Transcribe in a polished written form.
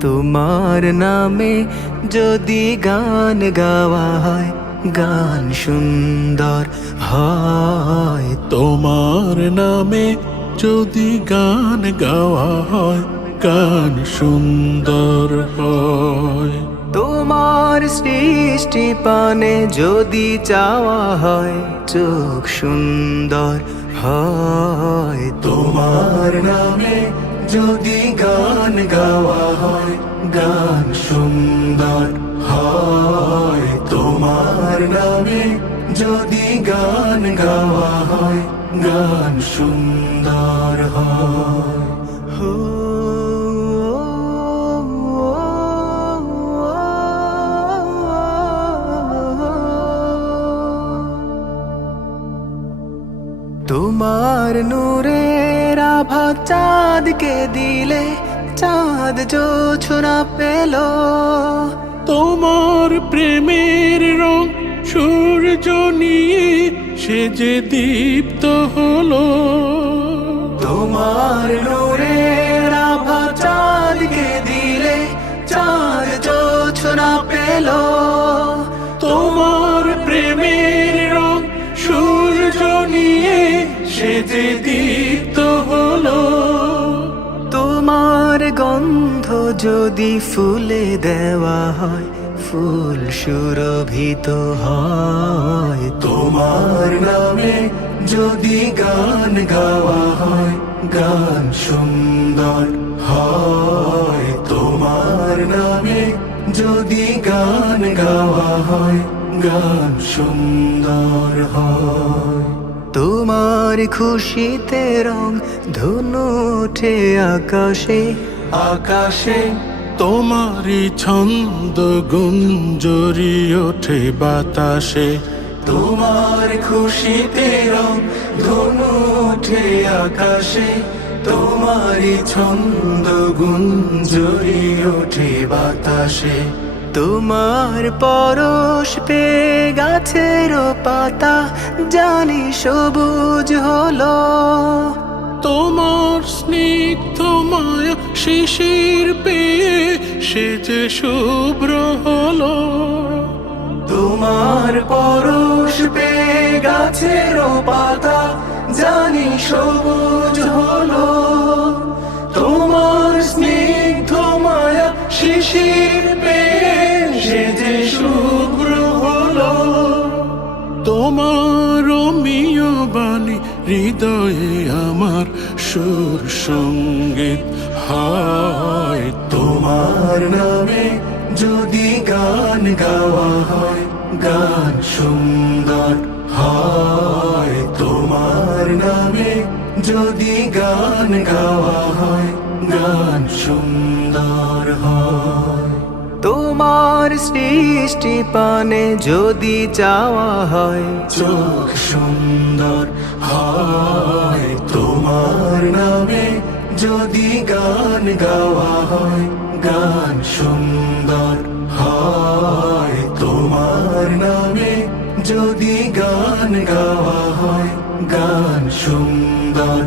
তোমার নামে যদি গান গাওয়া হয়, গান সুন্দর হয়। তোমার নামে যদি গান গাওয়া হয়, গান সুন্দর হয়। তোমার সৃষ্টি পানে যদি চাওয়া হয়, চোখ সুন্দর হয়। তোমার নামে যদি গান গাওয়া হয়, গান সুন্দর হয়। তোমার নামে যদি গান গাওয়া হয়, গান সুন্দর হয়। হো তোমার নূরের আভা চাঁদকে দিলে, চাঁদ জোছনা পেল। তোমার প্রেমের রং সূর্য নিয়ে সে যে দীপ্ত হলো। তোমার নূরের আভা চাঁদকে দিলে, চাঁদ জোছনা পেল। তোমার প্রেমের রং সূর্য নিয়ে সে যে দীপ্ত হলো। তোমার গন্ধ যদি ফুলে দেওয়া হয়, ফুল সুরভিত হয়। তোমার নামে যদি গান গাওয়া হয়, গান সুন্দর হয়। তোমার নামে যদি গান গাওয়া হয়, গান সুন্দর হয়। তোমার খুশিতে রং ধনু ওঠে আকাশে, আকাশে তোমারই ছন্দ গুঞ্জরি ওঠে বাতাসে। তোমার খুশিতে রং ধনু ওঠে আকাশে, তোমারই ছন্দ গুঞ্জরি ওঠে বাতাসে। তোমার পরশ পেয়ে গাছের পাতা জানি সবুজ হলো। তোমার স্নিগ্ধ মায়া শিশির পেয়ে সে যে শুভ্র হলো। তোমার পরশ পেয়ে গাছের পাতা জানি সবুজ হলো। তোমার স্নিগ্ধ মায়া শিশির পেয়ে সে যে শুভ্র হলো। তোমার রমিয় বাণী হৃদয়ে আমার সুর সঙ্গীত হয়। তোমার নামে যদি গান গাওয়া হয়, গান সুন্দর হয়। তোমার নামে যদি গান গাওয়া হয়, গান সুন্দর হয়। তোমার সৃষ্টি পানে যদি চাওয়া হয়, চোখ সুন্দর হয়। তোমার নামে যদি গান গাওয়া হয়, গান সুন্দর হয়। তোমার নামে যদি গান গাওয়া হয়, গান সুন্দর